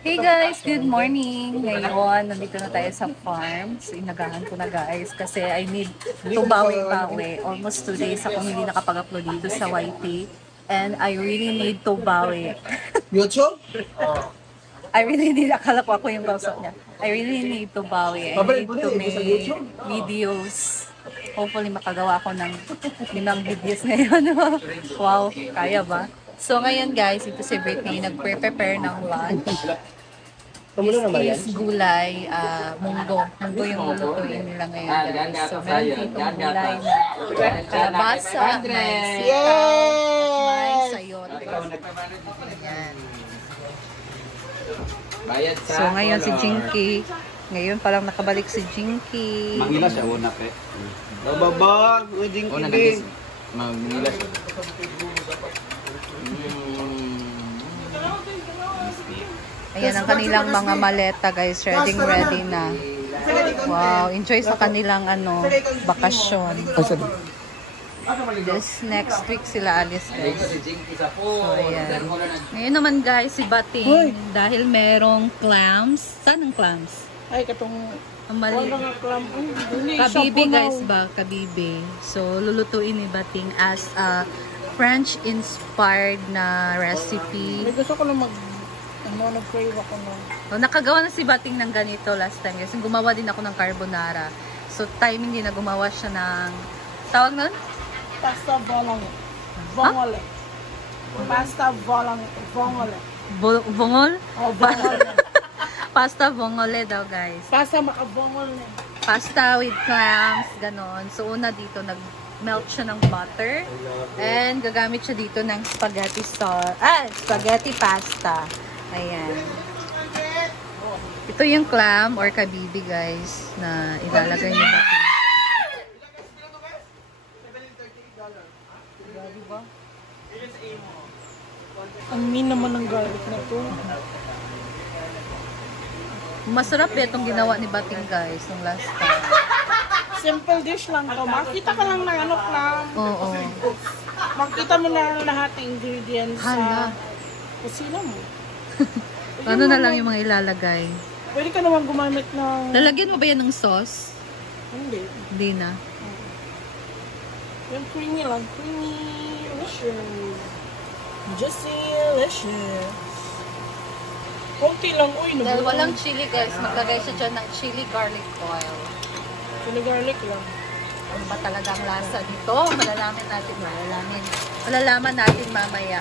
Hey guys, good morning! Ngayon, nandito na tayo sa farm. So, inagahan ko na guys kasi I need to bawi-bawi. Almost 2 days ako hindi nakapag-upload dito sa YT. And I really need to bawi. YouTube? I really need, akala ko ako yung kausap niya. I really need to bawi. I need to make videos. Hopefully makagawa ako ng 5 videos ngayon. Wow, kaya ba? So ngayon guys, ito si Britney, nag-prepare ng lunch. This is gulay, munggo. Munggo yung lulutuin nila ngayon guys. So meron ditong gulay na kalabasa, may sitaw, may sayote. Ayan. So ngayon si Jinky, ngayon palang nakabalik si Jinky. Mangila siya una pe. Bababa, Jinky Una din. Mangila siya. Ayan ang kanilang mga maleta guys, ready na. Wow, enjoy sa kanilang bakasyon. This next week sila alis guys. So ayan. Ngayon naman guys, si Bating, dahil merong clams. Saan ang clams? Ay, katong Ang mali. Kabibi guys ba? Kabibi. So lulutuin ni Bating as a French-inspired na recipe. may gusto ko lang nag-crave ako na. So, nakagawa na si Bating ng ganito last time guys. Gumawa din ako ng carbonara. So timing din na gumawa siya ng tawag nun? Pasta volangit. Vongole. Pasta vongole. Bongol? Oh, vongole. Pasta vongole daw guys. Pasta makabongol na. Pasta with clams, ganon. So una dito nag-melt siya ng butter. And gagamit siya dito ng spaghetti sauce. Spaghetti pasta. Ayan. Ito yung clam or kabibi guys na ilalagay ni Bating. Ang mean naman ng garlic na to. Masarap itong ginawa ni Bating guys nung last time. Simple dish lang to. Makita ka lang ng lang. Oo. Makita mo na lahat ng ingredients Hala. sa kusina mo. Ano na lang yung mga ilalagay? Pwede ka naman gumamit ng... Lalagyan mo ba yan ng sauce? Hindi. Hindi na. Yung creamy lang. Creamy. Delicious. Juicy. Delicious. Kunti lang. Uy, Dahil nabuo. walang chili guys, maglagay siya dyan ng chili garlic oil. Chili garlic lang. Ano ba talagang lasa dito? Malalaman natin mamaya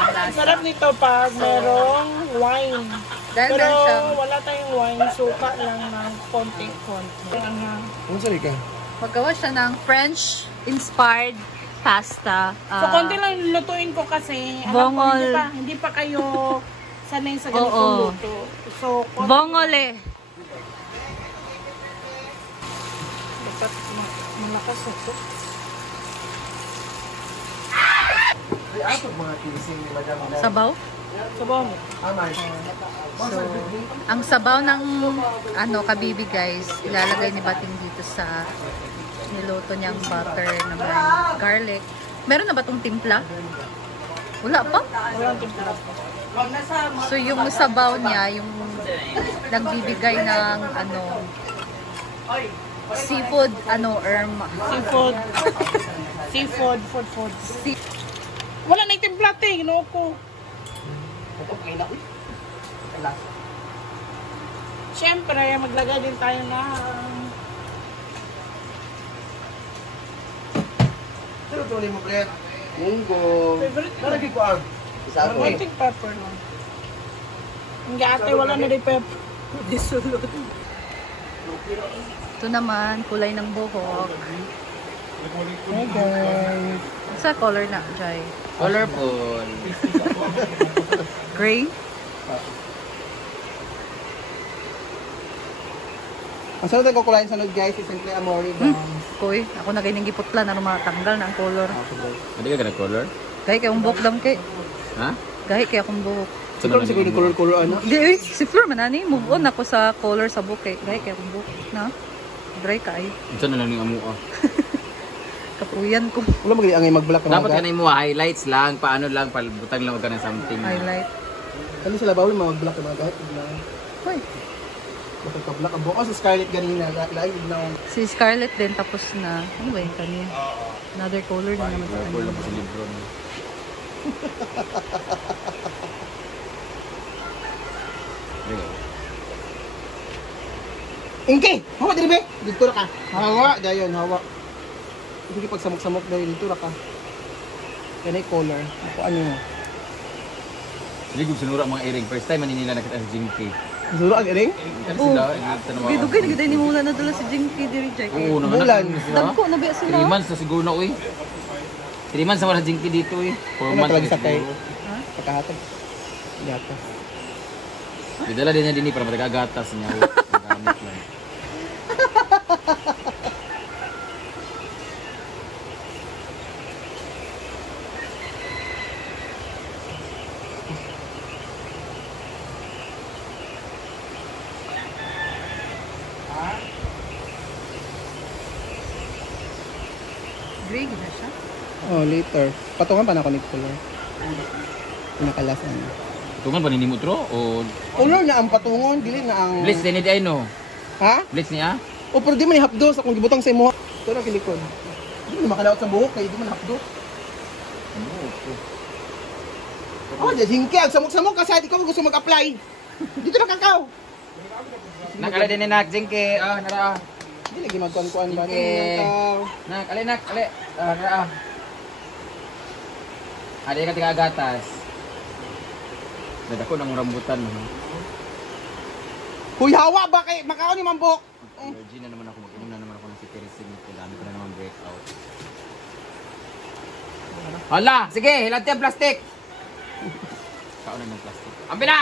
ang lasa. Sarap nito pag merong wine. Dahil Pero meron siyang wala tayong wine, suka lang ng konti-konti. Ano sorry ka? magawa siya ng French-inspired pasta. So, konti lang lutuin ko kasi alam ko, Bongol. hindi pa kayo sanay sa ganitong Oo. luto. So, konti Bongole. dapat malakas ito. Sabaw. Sabaw mo. So, ang sabaw ng kabibi guys, ilalagay ni Bating dito sa niluto niyang butter na may garlic. Meron na ba itong timpla? Wala pa? Walang timpla. So, yung sabaw niya, yung nagbibigay ng seafood, Seafood. Seafood, food. Wala na yung timpla, tingin ko. Siyempre, maglagay din tayo na Ano to mo pre? Munggo. favorite ko. Lagi ko ang. Isa ko. Konting pepper lang. Hindi ate, wala na rin pepper. Disulot. ito naman, kulay ng buhok. Hey guys. Sa color na, Jai? Colorful. Gray? Ang sunod na kukulain sa loob guys, is Simple Amore Koy, ako na ganyan giputla na matanggal na ang color. Hindi ka color? Gaya kaya akong buhok dam kay. Ha? Gaya kaya akong buhok. Siguro siguro color ano? Di, si Flor manani, move on ako sa color sa buhok kay. Gaya kaya akong buhok. Na? Dry ka ay. Ito na lang yung amuha. Kapuyan ko. Wala magaling ang mag-black na. Dapat ka na mo highlights lang, paano lang, palbutang lang ka ng something. Highlight. Ano sila bawal mag-black na mga kahit na Hoy, bakit ka black ang buhok. Si Scarlett ganina, lain na. si Scarlett din tapos na. Ano ba yung kanya? Another color na naman sa Purple lang kanya. po si Lebron. Ayun. Inki! Hawa diri be! Dito ra ka. Hawa, dayon, hawa. Sige pag samok-samok dahil dito ra ka. Kanay color. Ako ano mo? Hindi ko sinura mga earring. First time maninila nakita sa Jinky. Zuro ang ring? Ano sila? Tanong ako. Dugay na ni muna na dala si Jinky diri Jay. Oo, Bulan. nanganak sila. Dagko na ba sila? 3 months na siguro na uy. 3 months na wala Jinky dito eh. 4 Ano months talaga na sa kay? siguro. Ha? Pagkahatag. Gatas. Didala din niya din para matagagatas niya. Magamit lang. Gray na siya. Oh, later. Patungan pa na ako ni color. Pinakalasan. Tungan pa ni Mutro o Color na ang patungon, dili na ang... Blitz din ay no. Ha? Blitz niya? O pero di man ihapdos akong gibutang sa imo. Ito na kilikod. Di man makalaot sa buhok kay di man hapdos. Oh, di hingke ag samok-samok kasi ikaw gusto mag-apply. Dito na kakaw. Nakala din ni Nak Jinky. Ah, nara. Di lagi magkuan-kuan ba Sige. ni Nak, ali nak, ali. Ah, nara. Ada ka tiga gatas. Dadako ng rambutan. Huy hawa ba kay makaon ni mambok? Allergy na naman ako. Mag-inom na naman ako ng cetirizine. Kailangan ko na naman breakout. Hala! Sige! Hilati ang plastic! Kaunan ng plastic. Ampi na!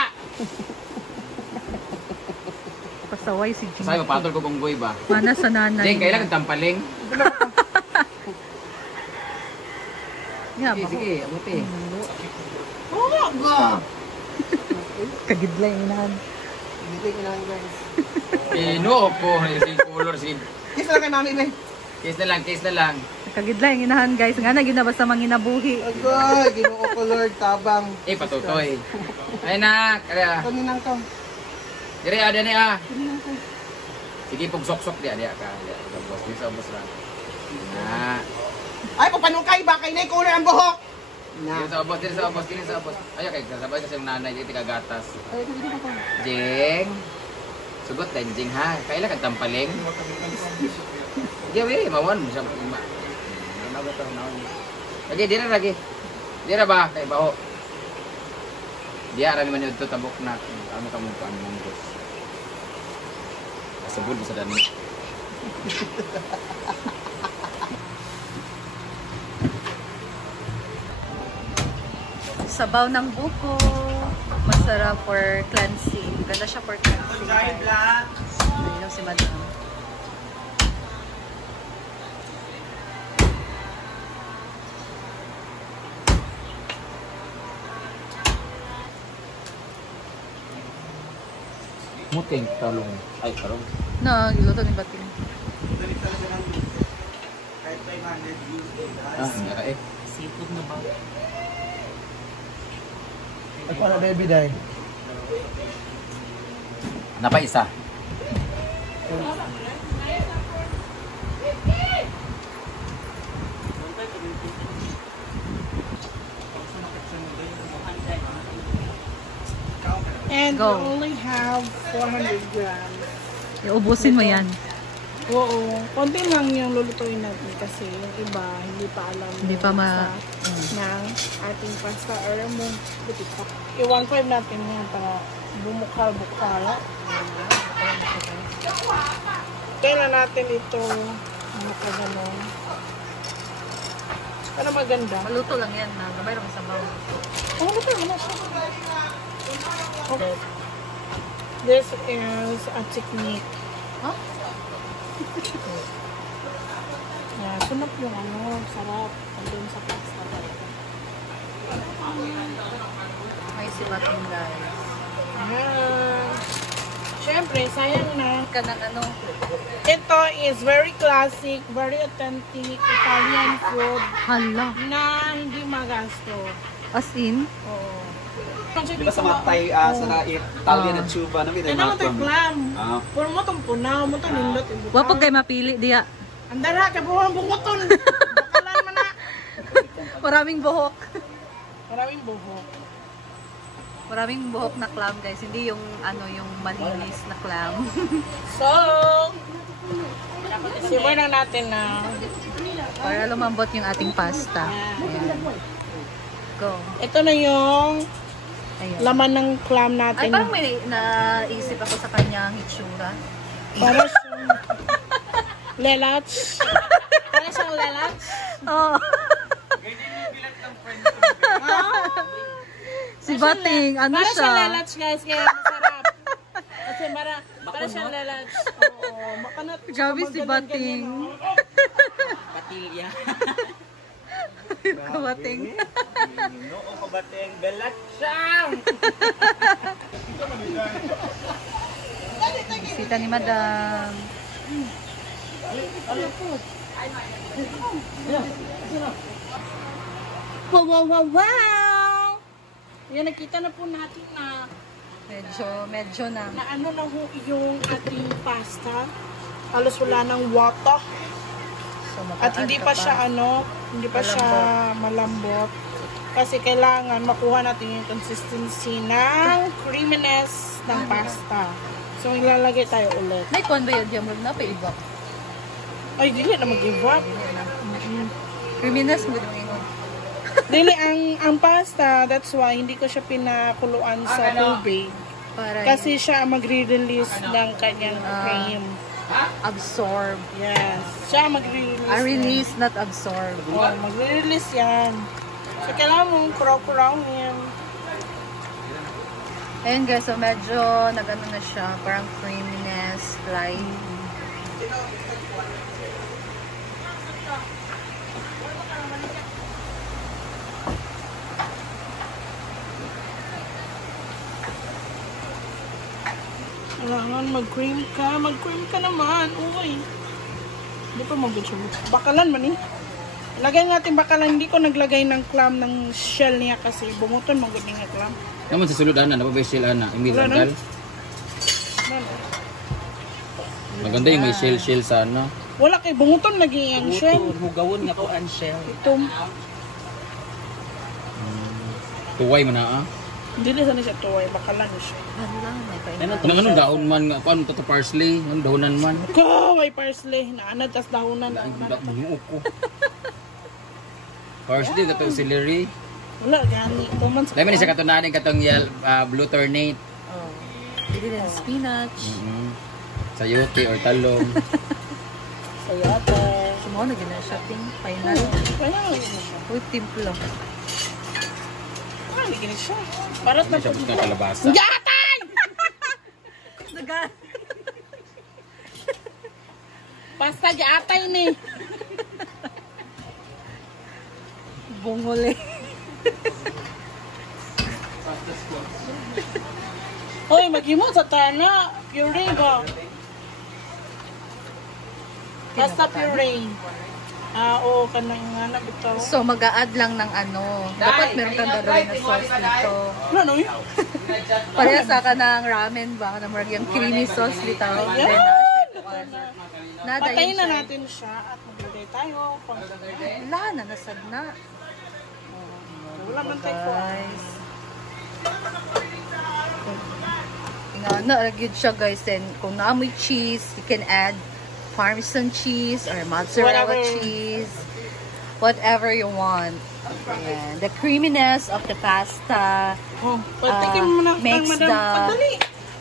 Pasaway si Jinky. Sa'yo, mapatol ko kung ba? Mana sa nanay. Jeng, kailangan tampaling. Yeah, Sige, sige. Abuti. Oh, ga. Kagidlay inahan. Dito kailangan guys. Pino po. Si color, si... Kiss lang kay mami be. Case na lang, case na lang. Kagidlay inahan guys. Nga na yun na basta manginabuhi. Agay, Ginoo ko Lord tabang. Eh, patutoy. Ay, nak. Kaya. Kaninang ka. Dire, ada ni ah. Kaninang ka. Sige, pugsok-sok dia ka. Dia bos, dia sa bos lang. Na. Ay, papanukay ba kay nay color ang buhok? Dia sa bos, dia sa bos, kini sa bos. Ayo kay kasabay kasi yung nanay dito kagatas. Ay, dito ka. Jeng. Sugot din, Jeng ha. Kailan kang tampaling? Dia we, mawan mo siya. Ano ba ito? Lagi, dira lagi. Dira ba? Kay baho. Dia arami man ito tabok na. Ano ka mo paano mo bos? Kasabod mo sa dani. Sabaw ng buko. Masarap for cleansing. Ganda siya for cleansing. Ayun lang si Madam. Muting talong. Ay, talong. Na, iluto ni Bating. Ah, nga eh. Seafood na ba? Ay, para baby day. Napa isa. And Go. we only have 400 grams. Iubusin mo yan. Oo, konti lang yung lulutuin natin kasi yung iba hindi pa alam Hindi pa ma- ng ating pasta or mo butika. I-1.5 natin yan para bumukal-bukal. Kailan natin ito makaganon. Para maganda. Maluto lang yan na. Gamay lang sabaw. Oh, luto mo na siya. Okay. This is a technique. Huh? Yeah, sunod yung ano, sarap. Andun sa pasta talaga. May si Bating guys. Ayan. Siyempre, sayang na. Ka ng ano. Ito is very classic, very authentic Italian food Hala. na hindi magasto. As in, Oo. Di ba sa matay, sa Italian at Cuba, na may Kaya naman tayo clam. Ah. Puro mo itong punaw, mo itong nindot. Wapag kayo mapili diya. Andara, kaya buhang bungoton. Bakalan mo na. Maraming buhok. Maraming buhok. Maraming buhok na clam guys, hindi yung ano yung malinis na clam. So, simmer na natin na. Para lumambot yung ating pasta. Ayan. Go. Ito na yung Ayan. laman ng clam Ay, natin. parang may naisip ako sa kanyang itsura. Para siyang lelats. Para siyang lelats. Oh. Si Bating, ano Para siya? siyang lelats guys, kaya masarap. Kasi para siyang lelats. Oo, makanat. Grabe si Bating. Patilya. Kabating. Noo ko bateng belatsang. Bisita ni Madam. Wow, wow, wow, wow! Yan, nakita na po natin na Medyo na. ano na ho yung ating pasta. Halos wala ng water. So, At hindi pa siya hindi pa siya malambot. Kasi kailangan makuha natin yung consistency ng creaminess ng pasta. So, ilalagay tayo ulit. May kwan ba yun? Diyan na pa iba. Ay, dili na mag-give up. Criminals mo yung ingon. Dili, ang pasta, that's why hindi ko siya pinakuluan sa tubig. Para Kasi siya ang magre-release ng kanyang cream. absorb. Yes. Siya ang magre-release. Release, not absorb. Oh, magre-release yan. So, kailangan mong kuraw-kurawin. Ayun guys, so medyo nagano na siya. Parang creaminess, like. Kailangan mag-cream ka. Mag-cream ka naman. Uy. Hindi pa mag-good siya. Bakalan man eh. Lagay natin bakalan. Hindi ko naglagay ng clam ng shell niya kasi bumuton mag-good nga clam. Naman sa sulod ana, napabay sila ana, hindi Wala na. rangkal. Maganda yung may shell sa ano. Wala kay bumuton lagi ang shell. Hugawon nga po ang shell. Ito. Tuway man na ah. Hindi na siya tuway. Bakalan na siya. Ano lang, may pain. Anong daon man nga, kuan to parsley, anong daonan man. Kaway parsley. Naanad tas dahunan. Buo ko. Parsley kato celery. Wala gani. Tuman sa Dami ni sa katunanin katong blue turnate. Oh. Pili rin spinach. Sayote or talong. sayate. Sumo na gina shopping. Final. Wala. With timplo. Ah, hindi gani siya. Parat na Hindi siya po. ng kalabasa. Yatay! Naga. Basta yatay ni. Bungole. Hoy, maghimo sa tana. Puree ba? Basta puree. Oo, kanang nga na bitaw. So, mag-a-add lang ng ano. Dapat meron kang gagawin na sauce dito. Ano yun? Pareha sa ka ng ramen ba? Na marag yung creamy sauce bitaw. Then, nada Patayin yun na siya. natin siya at maglagay tayo. Wala na, nasad na. Wala man tayo po. Guys. Ingana, lagyan siya guys. Then, kung naamoy cheese, you can add Parmesan cheese or mozzarella Whatever. cheese. Whatever you want. Ayan. The creaminess of the pasta. Oh, patikin mo na makes madam. the- Padali!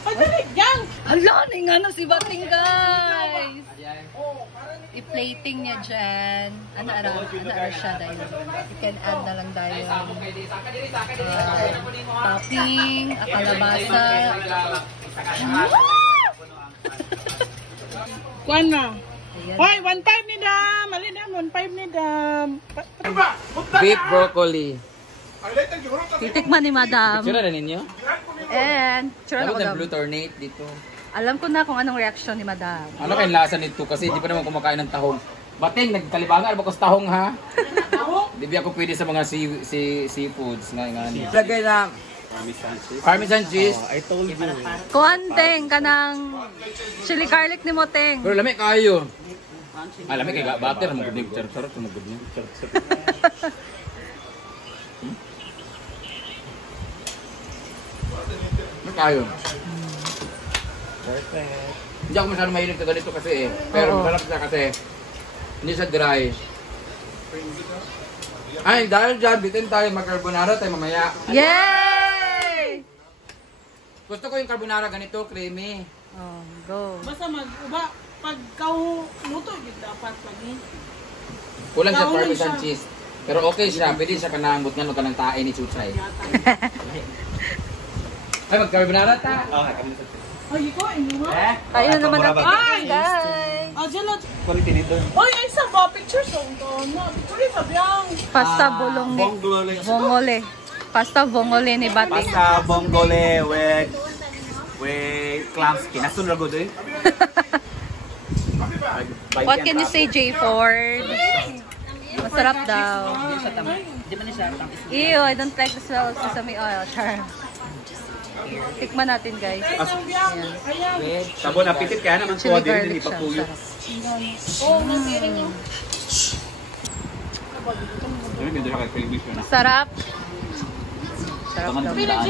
Padali! Yan! Hala, nga na si Bating guys! I-plating niya dyan. Ano siya dahil. You can add na lang dahil. Topping, kalabasa. Kuan na. Ayan. Hoy, 1.5 ni Dam! Mali Dam, 1.5 ni Dam. Beef broccoli. Titikman ni Madam. Sira na ninyo? And, sure Dapat ako ng Madam. blue turnate dito. Alam ko na kung anong reaction ni Madam. Ano kayong lasa nito? Kasi di pa naman kumakain ng tahong. Bating, nagkalibangan ba ko sa tahong ha? Di ba ako pwede sa mga seafoods nga nga. Lagay na Parmesan cheese. I told you. Kuanteng ka ng chili garlic ni Moteng. Pero lamig kayo. Lamig kay butter mo gud sarap mo gud niya. Kayo. Perfect. Hindi ako masyadong mahilig sa ganito kasi eh. Pero Oo. masarap siya kasi hindi siya dry. Ay, dahil dyan, bitin tayo mag-carbonara tayo mamaya. Yay! Gusto ko yung carbonara ganito, creamy. Oh, go. Basta mag-uba. Pag kau luto, yun dapat lagi. Kulang siya Kaulan parmesan siya. cheese. Pero okay siya, pwede siya kanambot nga no kanang tae ni Chuchay. Ay, mag-carbonara ta. Okay, kami sa... Ay, ikaw, inuha. Tayo na naman natin. Ay! Guys! Ah, dyan lang. Quality nito. Ay, ay, sa ba? Picture sa na. Picture sa biyang. Pasta bulong ni Bongole. Bongole. Pasta bongole ni Bating. Pasta bongole with clam skin. Nasun rago doy. What can you say, J. Ford? Masarap daw. Ew, I don't like the smell of sesame oil. Char. Tikman natin, guys. Ang biyang. Ayan. Sabon apitit kaya naman Chili tuwa din garlic hindi pa siya. puyo. Sarap. Oo, nasiring yung. Ano ganda siya kay Philippines yun. Sarap. Sarap Taman daw. ng daan.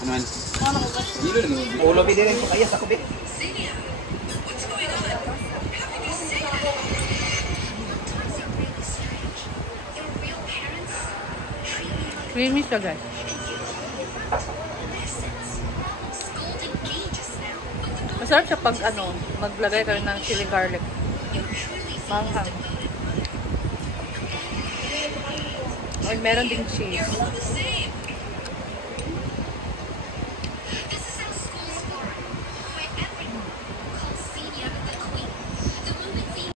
Ano man? Ulo bidi rin ko kaya sa kubit. Creamy siya, guys. Masarap siya pag maglagay ka ng chili garlic. Manghang. Ay, meron ding cheese.